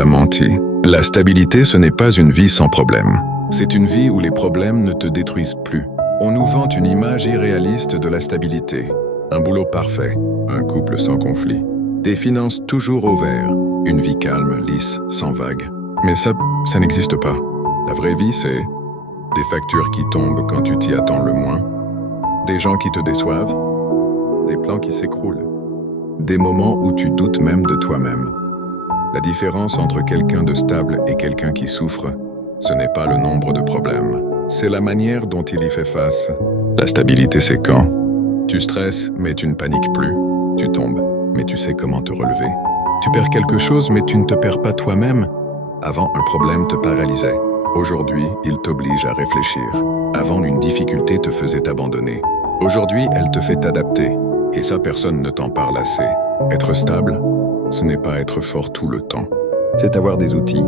t'a menti. La stabilité, ce n'est pas une vie sans problème. C'est une vie où les problèmes ne te détruisent plus. On nous vante une image irréaliste de la stabilité. Un boulot parfait, un couple sans conflit, des finances toujours au vert, une vie calme, lisse, sans vagues. Mais ça n'existe pas. La vraie vie, c'est des factures qui tombent quand tu t'y attends le moins, des gens qui te déçoivent, des plans qui s'écroulent, des moments où tu doutes même de toi-même. La différence entre quelqu'un de stable et quelqu'un qui souffre, ce n'est pas le nombre de problèmes, c'est la manière dont il y fait face. La stabilité, c'est quand tu stresses, mais tu ne paniques plus. Tu tombes, mais tu sais comment te relever. Tu perds quelque chose, mais tu ne te perds pas toi-même. Avant, un problème te paralysait. Aujourd'hui, il t'oblige à réfléchir. Avant, une difficulté te faisait abandonner. Aujourd'hui, elle te fait t'adapter. Et ça, personne ne t'en parle assez. Être stable, ce n'est pas être fort tout le temps. C'est avoir des outils.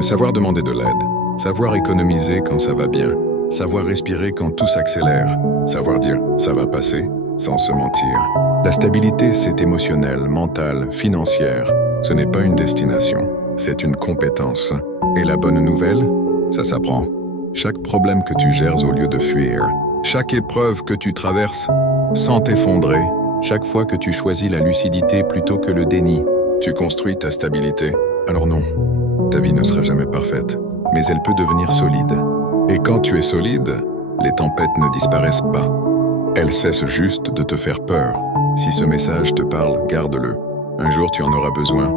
Savoir demander de l'aide. Savoir économiser quand ça va bien. Savoir respirer quand tout s'accélère. Savoir dire « ça va passer » sans se mentir. La stabilité, c'est émotionnel, mental, financière. Ce n'est pas une destination, c'est une compétence. Et la bonne nouvelle, ça s'apprend. Chaque problème que tu gères au lieu de fuir, chaque épreuve que tu traverses sans t'effondrer, chaque fois que tu choisis la lucidité plutôt que le déni, tu construis ta stabilité. Alors non, ta vie ne sera jamais parfaite, mais elle peut devenir solide. Et quand tu es solide, les tempêtes ne disparaissent pas. Elles cessent juste de te faire peur. Si ce message te parle, garde-le. Un jour tu en auras besoin.